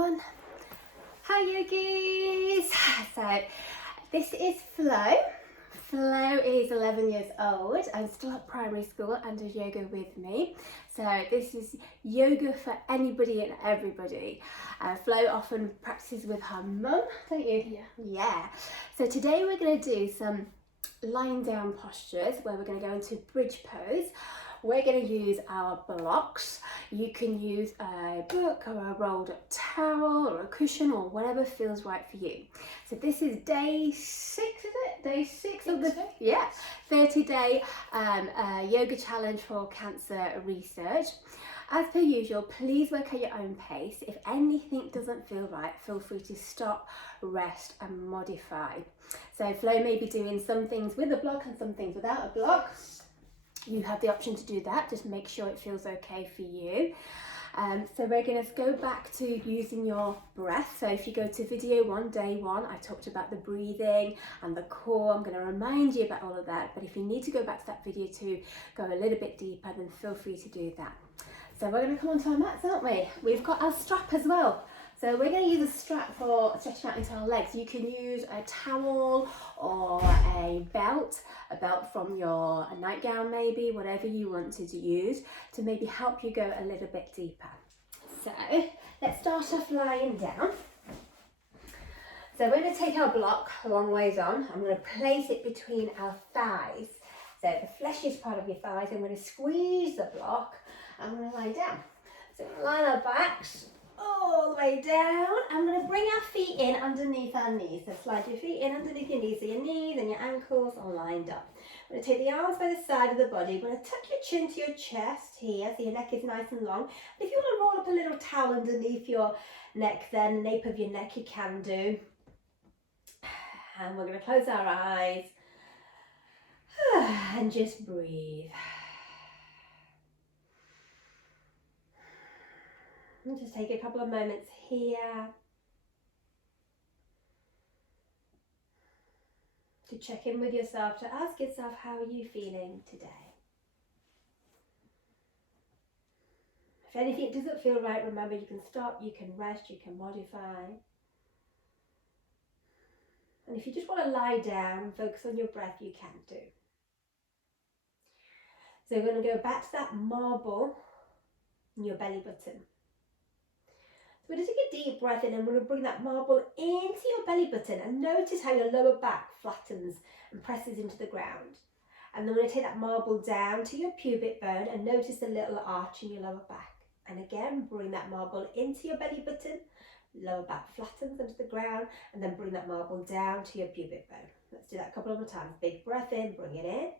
everyone. Hi yogis. So this is Flo. Flo is 11 years old and still at primary school and does yoga with me. So this is yoga for anybody and everybody. Flo often practices with her mum, don't you? Yeah. So today we're going to do some lying down postures where we're going to go into bridge pose. We're going to use our blocks. You can use a book or a rolled up towel or a cushion or whatever feels right for you. So this is day 6, is it? Day 6 of the 30-day yoga challenge for cancer research. As per usual, please work at your own pace. If anything doesn't feel right, feel free to stop, rest and modify. So Flo may be doing some things with a block and some things without a block. You have the option to do that, just make sure it feels okay for you. So we're going to go back to using your breath. So if you go to video 1, day 1, I talked about the breathing and the core. I'm going to remind you about all of that, but if you need to go back to that video to go a little bit deeper, then feel free to do that. So we're going to come onto our mats, aren't we? We've got our strap as well. So we're going to use a strap for stretching out into our legs. You can use a towel or a belt from your nightgown maybe, whatever you want to use to maybe help you go a little bit deeper. So let's start off lying down. So we're going to take our block a long ways on. I'm going to place it between our thighs. So the fleshiest part of your thighs, I'm going to squeeze the block. I'm going to lie down. So we're going to line our backs all the way down. I'm going to bring our feet in underneath our knees. So slide your feet in underneath your knees, so your knees and your ankles are lined up. I'm going to take the arms by the side of the body. You're going to tuck your chin to your chest here, so your neck is nice and long. And if you want to roll up a little towel underneath your neck, then the nape of your neck, you can do. And we're going to close our eyes and just breathe. And just take a couple of moments here to check in with yourself, to ask yourself, how are you feeling today? If anything doesn't feel right, remember you can stop, you can rest, you can modify. And if you just want to lie down and focus on your breath, you can do. So we're going to go back to that marble in your belly button. We're going to take a deep breath in and we're going to bring that marble into your belly button and notice how your lower back flattens and presses into the ground. And then we're going to take that marble down to your pubic bone and notice the little arch in your lower back. And again, bring that marble into your belly button, lower back flattens into the ground, and then bring that marble down to your pubic bone. Let's do that a couple of more times. Big breath in, bring it in.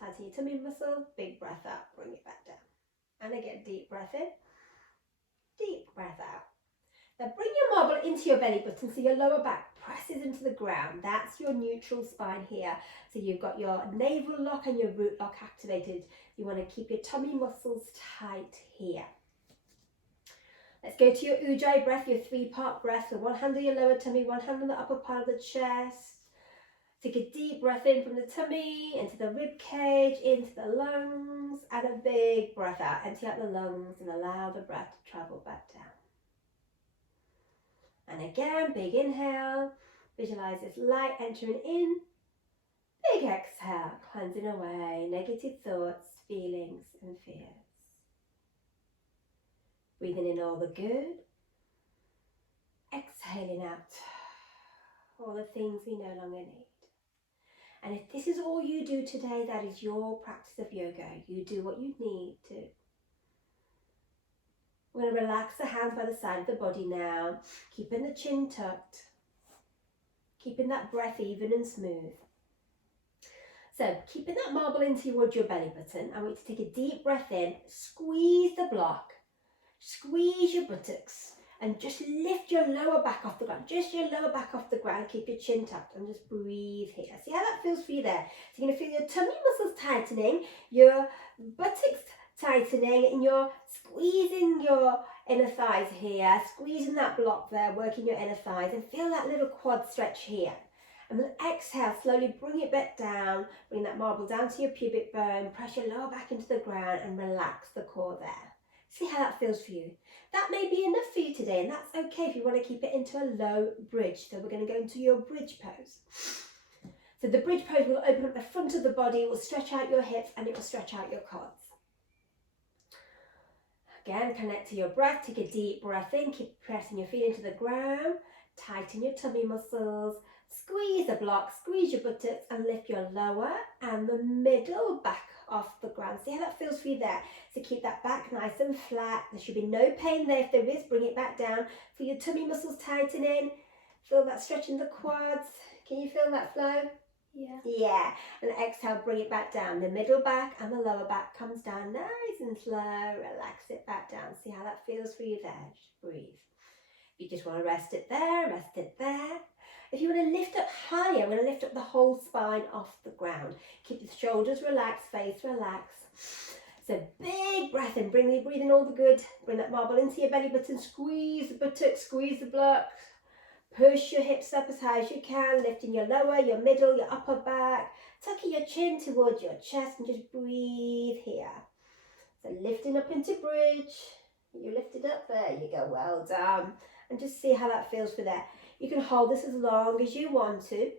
Tighten your tummy muscle, big breath out, bring it back down. And again, deep breath in. Deep breath out. Now bring your marble into your belly button so your lower back presses into the ground. That's your neutral spine here. So you've got your navel lock and your root lock activated. You want to keep your tummy muscles tight here. Let's go to your Ujjay breath, your 3-part breath. So one hand on your lower tummy, one hand on the upper part of the chest. Take a deep breath in from the tummy, into the rib cage, into the lungs, and a big breath out. Empty out the lungs and allow the breath to travel back down. And again, big inhale. Visualize this light entering in. Big exhale, cleansing away negative thoughts, feelings, and fears. Breathing in all the good. Exhaling out all the things we no longer need. And if this is all you do today, that is your practice of yoga. You do what you need to. We're going to relax the hands by the side of the body now, keeping the chin tucked, keeping that breath even and smooth. So keeping that marble in towards your belly button, I want you to take a deep breath in, squeeze the block, squeeze your buttocks, and just lift your lower back off the ground, just your lower back off the ground, keep your chin tucked and just breathe here. See how that feels for you there? So you're going to feel your tummy muscles tightening, your buttocks tightening, and you're squeezing your inner thighs here, squeezing that block there, working your inner thighs, and feel that little quad stretch here. And then exhale, slowly bring it back down, bring that marble down to your pubic bone, press your lower back into the ground and relax the core there. See how that feels for you. That may be enough for you today, and that's okay if you want to keep it into a low bridge. So we're going to go into your bridge pose. So the bridge pose will open up the front of the body, it will stretch out your hips, and it will stretch out your quads. Again, connect to your breath. Take a deep breath in. Keep pressing your feet into the ground. Tighten your tummy muscles. Squeeze the block, squeeze your buttocks, and lift your lower and the middle back off the ground. See how that feels for you there? So keep that back nice and flat. There should be no pain there. If there is, bring it back down. Feel your tummy muscles tightening. Feel that stretch in the quads. Can you feel that flow? Yeah. Yeah. And exhale, bring it back down. The middle back and the lower back comes down nice and slow. Relax it back down. See how that feels for you there. Just breathe. If you just want to rest it there, rest it there. If you want to lift up higher, we're going to lift up the whole spine off the ground. Keep the shoulders relaxed, face relaxed. So big breath in, breathe in all the good. Bring that marble into your belly button, squeeze the buttocks, squeeze the block. Push your hips up as high as you can, lifting your lower, your middle, your upper back. Tucking your chin towards your chest and just breathe here. So lifting up into bridge. You lift it up, there you go, well done. And just see how that feels for there. You can hold this as long as you want to.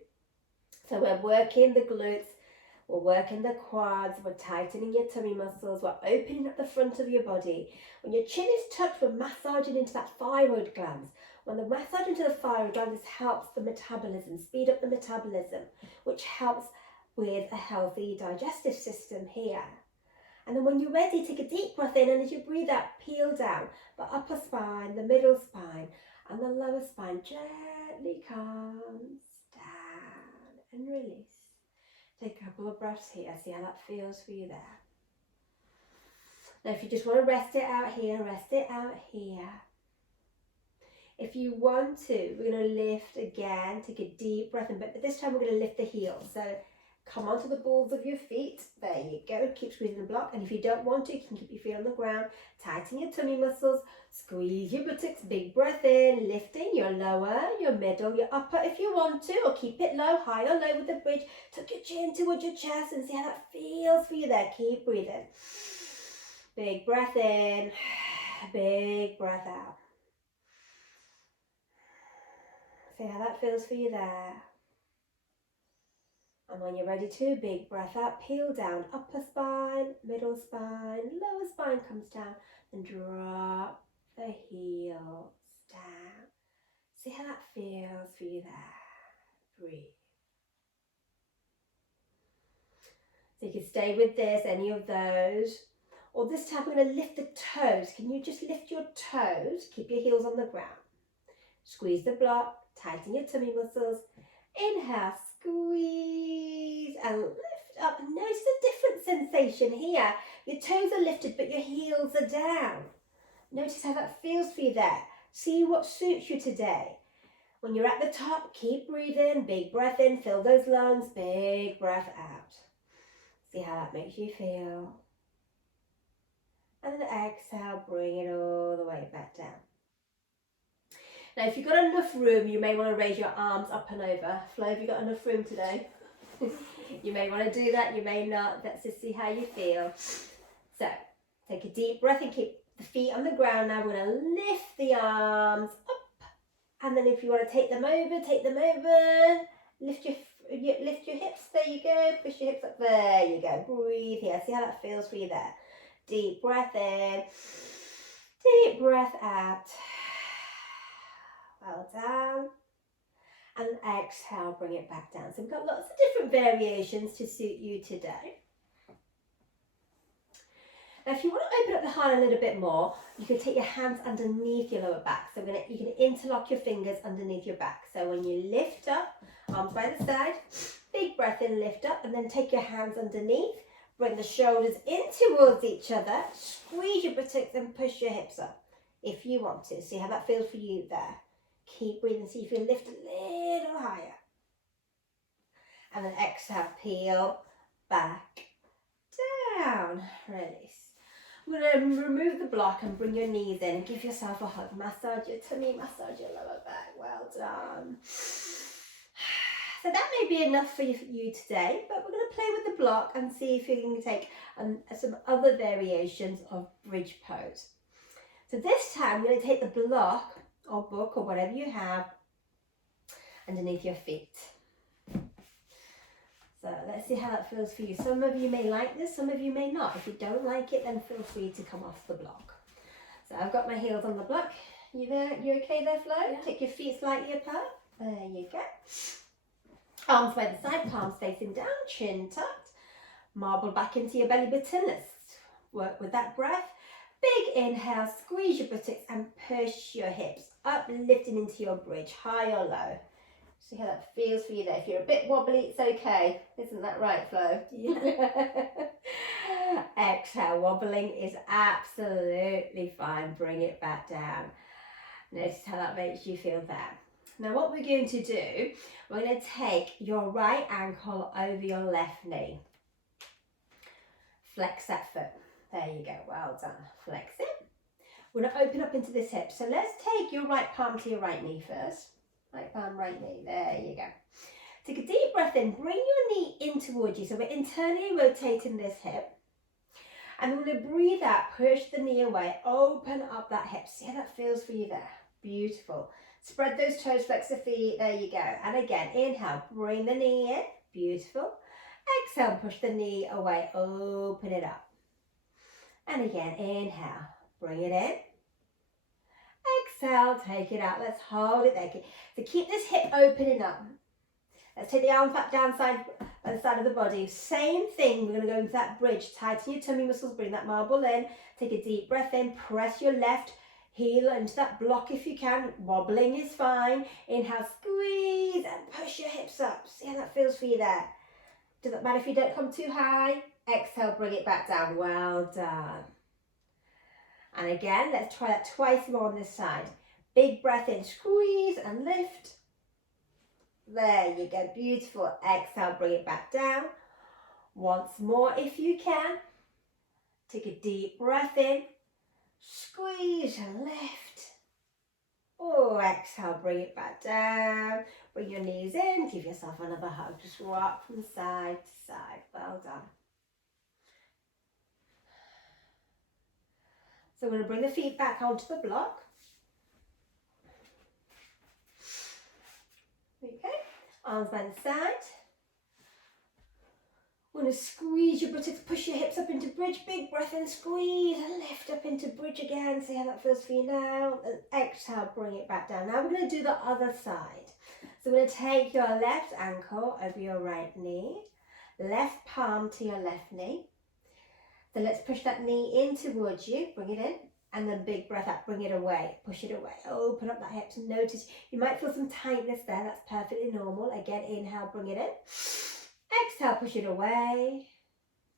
So we're working the glutes, we're working the quads, we're tightening your tummy muscles, we're opening up the front of your body. When your chin is tucked, we're massaging into that thyroid gland. When the massage into the thyroid gland, this helps the metabolism, speed up the metabolism, which helps with a healthy digestive system here. And then when you're ready, take a deep breath in, and as you breathe out, peel down the upper spine, the middle spine, and the lower spine. Gently comes down and release. Take a couple of breaths here, see how that feels for you there. Now if you just want to rest it out here, rest it out here. If you want to, we're going to lift again, take a deep breath in, but this time we're going to lift the heels. So come onto the balls of your feet, there you go, keep squeezing the block, and if you don't want to, you can keep your feet on the ground, tighten your tummy muscles, squeeze your buttocks, big breath in, lifting your lower, your middle, your upper if you want to, or keep it low, high or low with the bridge, tuck your chin towards your chest and see how that feels for you there, keep breathing. Big breath in, big breath out. See how that feels for you there. And when you're ready to, big breath out, peel down, upper spine, middle spine, lower spine comes down, and drop the heels down. See how that feels for you there. Breathe. So you can stay with this, any of those. Or this time we're going to lift the toes. Can you just lift your toes? Keep your heels on the ground. Squeeze the block, tighten your tummy muscles. Inhale, squeeze and lift up. Notice the different sensation here. Your toes are lifted but your heels are down. Notice how that feels for you there. See what suits you today. When you're at the top, keep breathing. Big breath in, fill those lungs. Big breath out. See how that makes you feel. And then exhale, bring it all the way back down. Now, if you've got enough room, you may want to raise your arms up and over. Flo, have you got enough room today? You may want to do that, you may not. Let's just see how you feel. So, take a deep breath and keep the feet on the ground. Now we're going to lift the arms up. And then if you want to take them over, take them over. Lift your hips, there you go. Push your hips up, there you go. Breathe here, see how that feels for you there. Deep breath in, deep breath out. Well done. And exhale, bring it back down. So we've got lots of different variations to suit you today. Now if you want to open up the heart a little bit more, you can take your hands underneath your lower back. So you can interlock your fingers underneath your back. So when you lift up, arms by the side, big breath in, lift up, and then take your hands underneath. Bring the shoulders in towards each other. Squeeze your buttocks and push your hips up if you want to. See how that feels for you there. Keep breathing, see if you lift a little higher. And then exhale, peel back down. Release. We're going to remove the block and bring your knees in and give yourself a hug. Massage your tummy, massage your lower back. Well done. So that may be enough for you today, but we're going to play with the block and see if you can take some other variations of bridge pose. So this time we're going to take the block or book or whatever you have underneath your feet. So let's see how that feels for you. Some of you may like this, some of you may not. If you don't like it, then feel free to come off the block. So I've got my heels on the block. You there? You okay there, Flo? Yeah. Take your feet slightly apart. There you go. Arms by the side, palms facing down, chin tucked. Marble back into your belly button. Let's work with that breath. Big inhale, squeeze your buttocks and push your hips up, lifting into your bridge, high or low. See how that feels for you there. If you're a bit wobbly, it's okay. Isn't that right, Flo? Yeah. Exhale, wobbling is absolutely fine. Bring it back down. Notice how that makes you feel there. Now what we're going to do, we're going to take your right ankle over your left knee. Flex that foot. There you go, well done. Flex it. We're going to open up into this hip. So let's take your right palm to your right knee first. Right palm, right knee. There you go. Take a deep breath in. Bring your knee in towards you. So we're internally rotating this hip. And we're going to breathe out. Push the knee away. Open up that hip. See how that feels for you there. Beautiful. Spread those toes, flex the feet. There you go. And again, inhale. Bring the knee in. Beautiful. Exhale. Push the knee away. Open it up. And again, inhale. Bring it in. Exhale, take it out. Let's hold it there. So keep this hip opening up. Let's take the arms back down side by the side of the body. Same thing. We're going to go into that bridge. Tighten your tummy muscles. Bring that marble in. Take a deep breath in. Press your left heel into that block if you can. Wobbling is fine. Inhale, squeeze and push your hips up. See how that feels for you there. Doesn't matter if you don't come too high. Exhale, bring it back down. Well done. And again, let's try that twice more on this side. Big breath in, squeeze and lift. There you go, beautiful. Exhale, bring it back down. Once more if you can. Take a deep breath in, squeeze and lift. Oh, exhale, bring it back down. Bring your knees in, give yourself another hug. Just rock from side to side. Well done. So we're going to bring the feet back onto the block. Okay, arms by the side. We're going to squeeze your buttocks, push your hips up into bridge. Big breath in, squeeze and lift up into bridge again. See how that feels for you now. And exhale, bring it back down. Now we're going to do the other side. So we're going to take your left ankle over your right knee. Left palm to your left knee. So let's push that knee in towards you, bring it in, and then big breath out, bring it away, push it away, open up that hips. Notice you might feel some tightness there, that's perfectly normal. Again, inhale, bring it in. Exhale, push it away.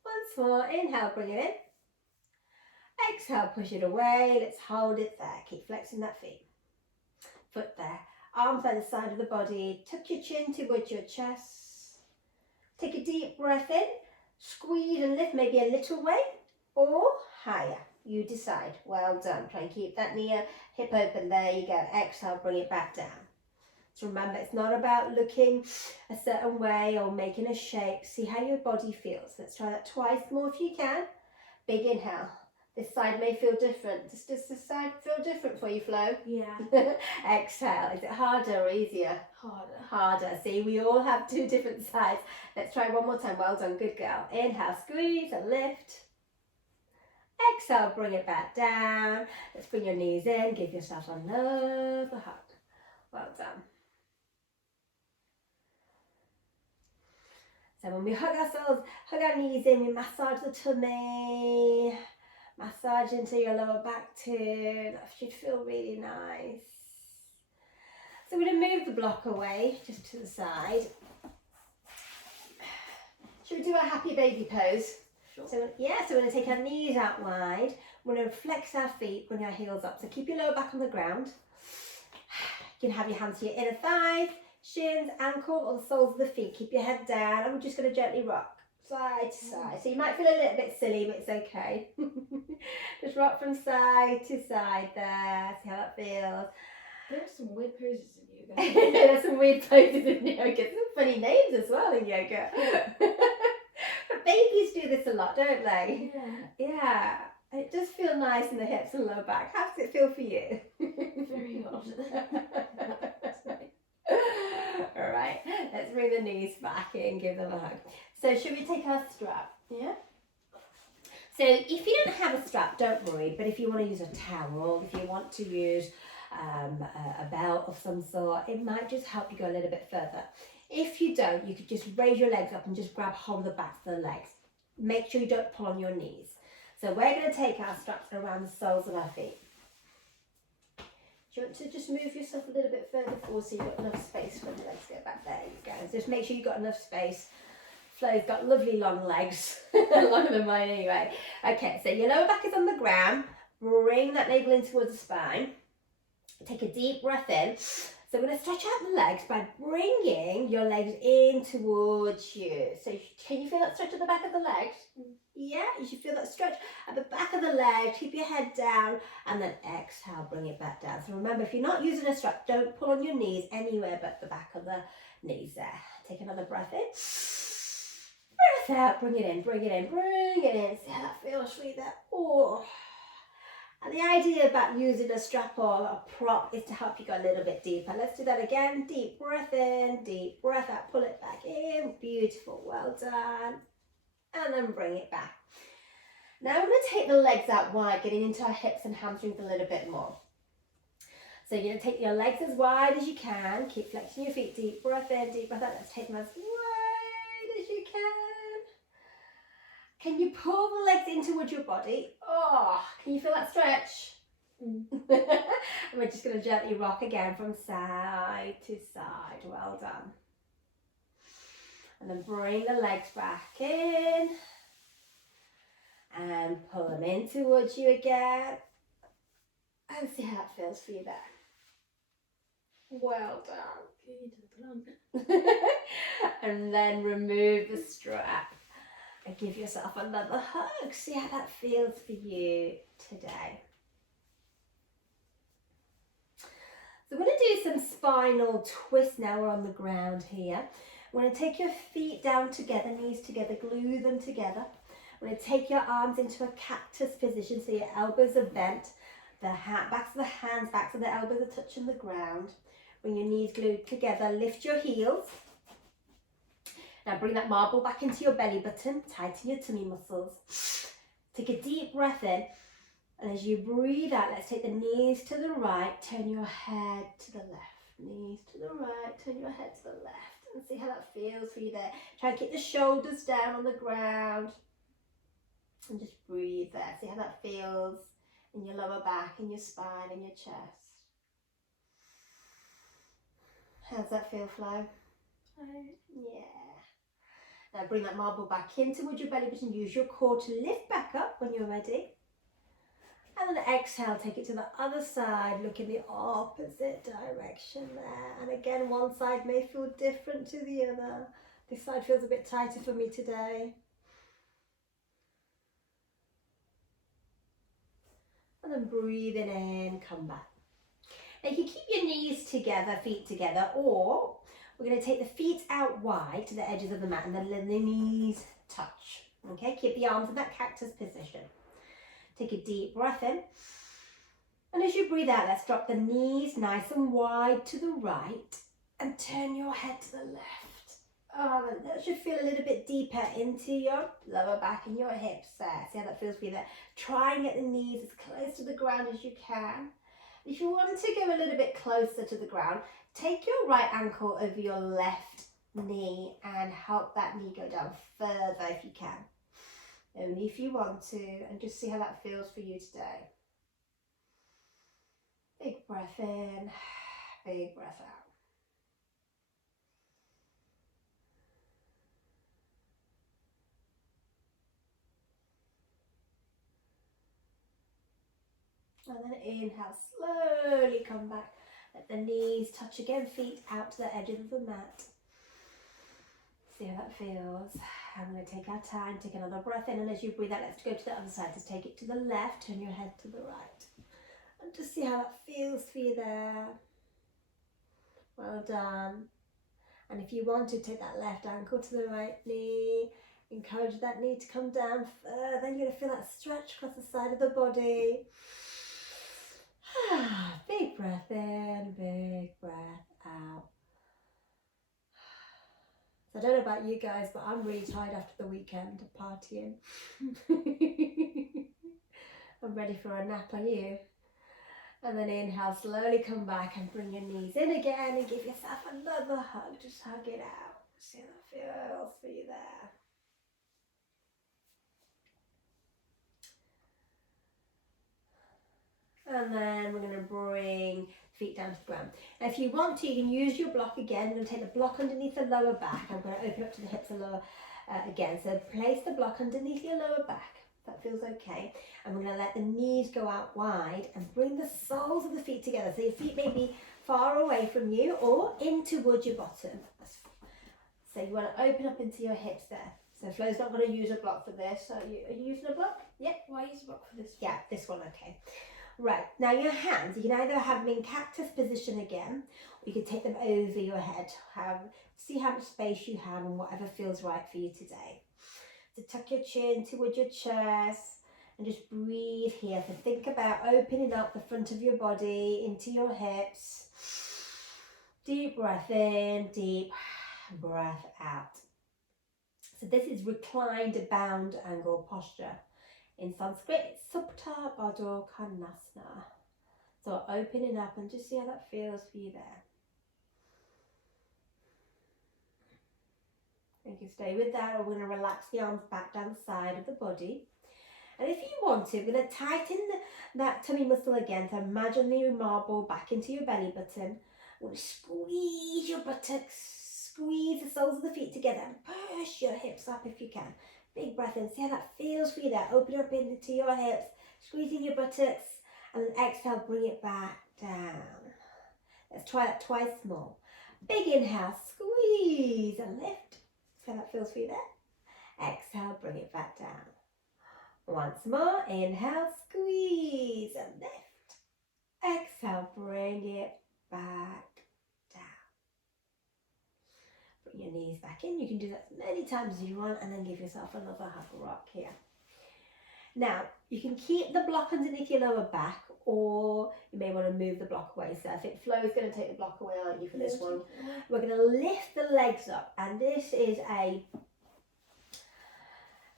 Once more, inhale, bring it in. Exhale, push it away. Let's hold it there. Keep flexing that foot there. Arms by the side of the body. Tuck your chin towards your chest. Take a deep breath in. Squeeze and lift, maybe a little way or higher. You decide. Well done. Try and keep that knee, hip open. There you go. Exhale, bring it back down. So remember, it's not about looking a certain way or making a shape. See how your body feels. Let's try that twice more if you can. Big inhale. This side may feel different. Does this side feel different for you, Flo? Yeah. Exhale. Is it harder or easier? Harder. Harder. See, we all have two different sides. Let's try one more time. Well done. Good girl. Inhale, squeeze and lift. Exhale, bring it back down. Let's bring your knees in. Give yourself another hug. Well done. So when we hug ourselves, hug our knees in, we massage the tummy. Massage into your lower back too. That should feel really nice. So we're going to move the block away, just to the side. Should we do our happy baby pose? Sure. So yeah, so we're going to take our knees out wide. We're going to flex our feet, bring our heels up. So keep your lower back on the ground. You can have your hands to your inner thighs, shins, ankle, or the soles of the feet. Keep your head down, and we're just going to gently rock. Side to side. So you might feel a little bit silly, but it's okay. Just rock from side to side there. See how that feels. There's some weird poses in yoga. There's some weird poses in yoga. Some funny names as well in yoga. But babies do this a lot, don't they? Yeah. Yeah. And it does feel nice in the hips and lower back. How does it feel for you? Very odd. All right, let's bring the knees back in, give them a hug. So should we take our strap? Yeah. So if you don't have a strap, don't worry, but if you want to use a towel, if you want to use a belt of some sort, it might just help you go a little bit further. If you don't, you could just raise your legs up and just grab hold of the backs of the legs. Make sure you don't pull on your knees. So we're going to take our straps around the soles of our feet. Do you want to just move yourself a little bit further forward so you've got enough space when the legs go back? There you go. Just make sure you've got enough space. Flo's got lovely long legs, longer than mine anyway. Okay, so your lower back is on the ground. Bring that navel in towards the spine. Take a deep breath in. So we're going to stretch out the legs by bringing your legs in towards you. So can you feel that stretch at the back of the legs? Yeah, you should feel that stretch at the back of the legs. Keep your head down and then exhale, bring it back down. So remember, if you're not using a strap, don't pull on your knees anywhere but the back of the knees there. Take another breath in. Breath out, bring it in, bring it in, bring it in. See how that feels for you there. Oh. And the idea about using a strap or a prop is to help you go a little bit deeper. Let's do that again. Deep breath in, deep breath out. Pull it back in. Beautiful. Well done. And then bring it back. Now we're going to take the legs out wide, getting into our hips and hamstrings a little bit more. So you're going to take your legs as wide as you can. Keep flexing your feet. Deep breath in, deep breath out. Let's take them as wide as you can. Can you pull the legs in towards your body? Oh, can you feel that stretch? And we're just going to gently rock again from side to side. Well done. And then bring the legs back in. And pull them in towards you again. And see how that feels for you there. Well done. And then remove the strap. And give yourself another hug. See how that feels for you today. So we're going to do some spinal twist now. We're on the ground here. We're going to take your feet down together, knees together, glue them together. We're going to take your arms into a cactus position so your elbows are bent. The backs of the hands, backs of the elbows are touching the ground. Bring your knees glued together. Lift your heels. Now bring that marble back into your belly button, tighten your tummy muscles. Take a deep breath in, and as you breathe out, let's take the knees to the right, turn your head to the left. Knees to the right, turn your head to the left, and see how that feels for you there. Try and keep the shoulders down on the ground, and just breathe there. See how that feels in your lower back, in your spine, in your chest. How's that feel, Flo? Yeah. Now bring that marble back in towards your belly button. Use your core to lift back up when you're ready. And then exhale, take it to the other side. Look in the opposite direction there. And again, one side may feel different to the other. This side feels a bit tighter for me today. And then breathing in, come back. Now you can keep your knees together, feet together, or we're going to take the feet out wide to the edges of the mat and then let the knees touch. Okay, keep the arms in that cactus position. Take a deep breath in. And as you breathe out, let's drop the knees nice and wide to the right and turn your head to the left. Oh, that should feel a little bit deeper into your lower back and your hips there. See how that feels for you there. Try and get the knees as close to the ground as you can. If you want to go a little bit closer to the ground, take your right ankle over your left knee and help that knee go down further if you can. Only if you want to, and just see how that feels for you today. Big breath in, big breath out. And then inhale, slowly come back. Let the knees touch again, feet out to the edges of the mat. See how that feels. I'm going to take our time, take another breath in, and as you breathe out, let's go to the other side. Just take it to the left, turn your head to the right. And just see how that feels for you there. Well done. And if you want to, take that left ankle to the right knee Encourage that knee to come down further. You're going to feel that stretch across the side of the body. Big breath in, big breath out. So I don't know about you guys, but I'm really tired after the weekend of partying. I'm ready for a nap, are you? And then inhale, slowly come back and bring your knees in again and give yourself another hug. Just hug it out. See how that feels for you there. And then we're going to bring feet down to the ground. Now if you want to, you can use your block again. I'm going to take the block underneath the lower back. I'm going to open up to the hips and lower again. So place the block underneath your lower back. That feels okay. And we're going to let the knees go out wide and bring the soles of the feet together. So your feet may be far away from you or in towards your bottom. So you want to open up into your hips there. So Flo's not going to use a block for this. Are you using a block? Yep. Why use a block for this? Yeah, this one, okay. Right, now your hands, you can either have them in cactus position again, or you can take them over your head. See how much space you have and whatever feels right for you today. So tuck your chin towards your chest and just breathe here. So think about opening up the front of your body into your hips. Deep breath in, deep breath out. So this is reclined bound angle posture. In Sanskrit, it's Supta Baddha Konasana. So opening up and just see how that feels for you there. You can stay with that, or we're going to relax the arms back down the side of the body. And if you want to, we're going to tighten that tummy muscle again. So imagine the marble back into your belly button. We're going to squeeze your buttocks, squeeze the soles of the feet together and push your hips up if you can. Big breath in, see how that feels for you there. Open up into your hips, squeezing your buttocks, and then exhale, bring it back down. Let's try that twice more. Big inhale, squeeze and lift. See how that feels for you there. Exhale, bring it back down. Once more, inhale, squeeze and lift. Exhale, bring it back. Your knees back in. You can do that as many times as you want and then give yourself another hug rock here. Now, you can keep the block underneath your lower back, or you may want to move the block away. So I think Flo is going to take the block away, aren't you, for this one? We're going to lift the legs up, and this is a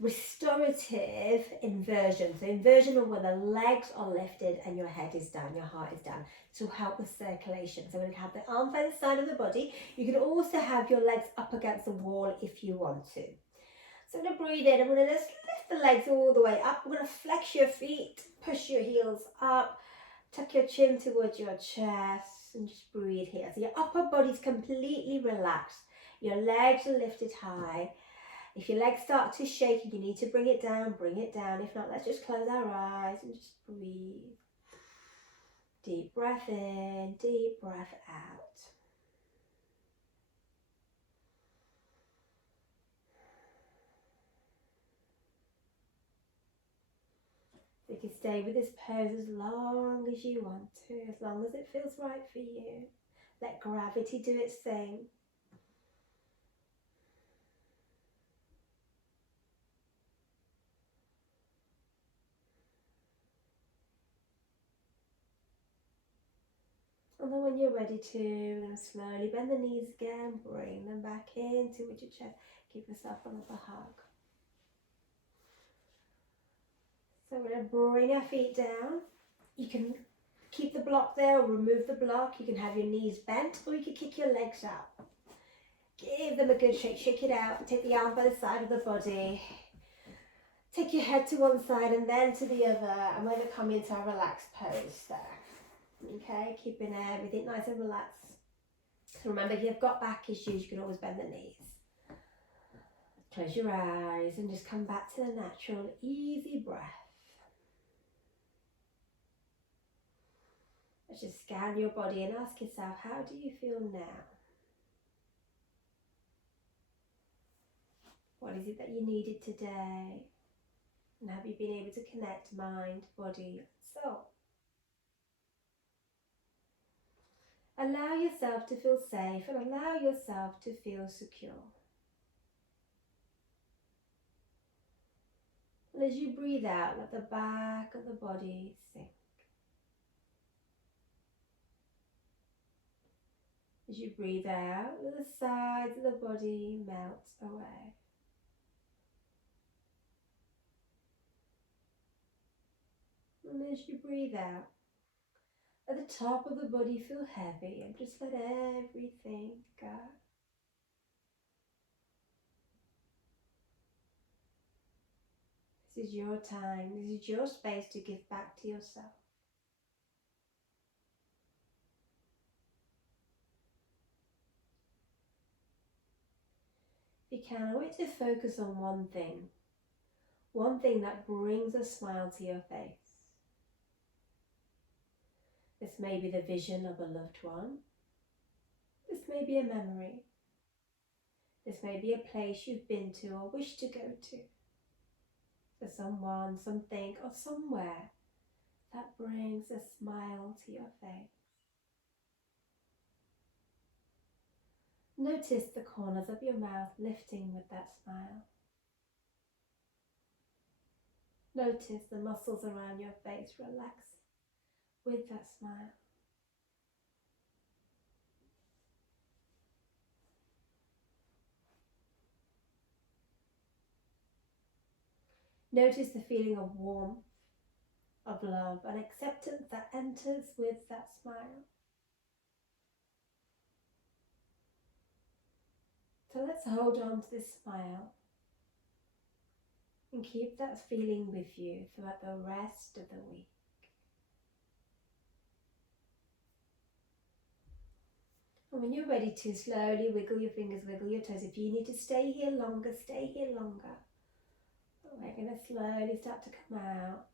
restorative inversion. So inversion is where the legs are lifted and your head is down, your heart is down. This will help with circulation. So we're going to have the arms by the side of the body. You can also have your legs up against the wall if you want to. So I'm going to breathe in. I'm going to just lift the legs all the way up. We're going to flex your feet, push your heels up, tuck your chin towards your chest and just breathe here. So your upper body's completely relaxed. Your legs are lifted high. If your legs start to shake and you need to bring it down, bring it down. If not, let's just close our eyes and just breathe. Deep breath in, deep breath out. You can stay with this pose as long as you want to, as long as it feels right for you. Let gravity do its thing. And then when you're ready to, we're going to slowly bend the knees again, bring them back in towards your chest. Give yourself another hug. So we're going to bring our feet down. You can keep the block there or remove the block. You can have your knees bent or you can kick your legs out. Give them a good shake. Shake it out. Take the arm by the side of the body. Take your head to one side and then to the other. And we're going to come into our relaxed pose there. Okay, keeping everything nice and relaxed. So remember, if you've got back issues, you can always bend the knees. Close your eyes and just come back to the natural, easy breath. Let's just scan your body and ask yourself, how do you feel now? What is it that you needed today? And have you been able to connect mind, body, and soul? Allow yourself to feel safe and allow yourself to feel secure. And as you breathe out, let the back of the body sink. As you breathe out, let the sides of the body melt away. And as you breathe out, at the top of the body feel heavy and just let everything go. This is your time, this is your space to give back to yourself. If you can, I want you to focus on one thing that brings a smile to your face. This may be the vision of a loved one. This may be a memory. This may be a place you've been to or wish to go to. For someone, something, or somewhere that brings a smile to your face. Notice the corners of your mouth lifting with that smile. Notice the muscles around your face relaxing with that smile. Notice the feeling of warmth, of love and acceptance that enters with that smile. So let's hold on to this smile and keep that feeling with you throughout the rest of the week. And when you're ready to, slowly wiggle your fingers, wiggle your toes. If you need to stay here longer, stay here longer. But we're going to slowly start to come out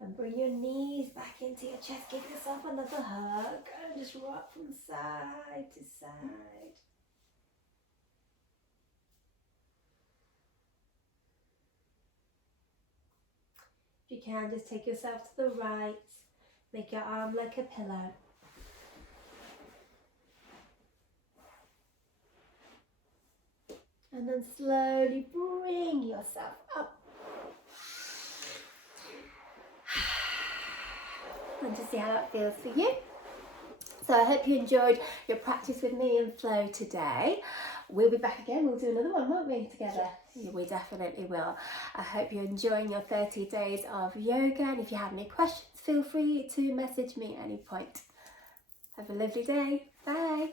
and bring your knees back into your chest. Give yourself another hug and just rock from side to side. If you can, just take yourself to the right. Make your arm like a pillow. And then slowly bring yourself up. And to see how that feels for you. So I hope you enjoyed your practice with me in flow today. We'll be back again. We'll do another one, won't we, together? Yes. We definitely will. I hope you're enjoying your 30 days of yoga. And if you have any questions, feel free to message me at any point. Have a lovely day. Bye.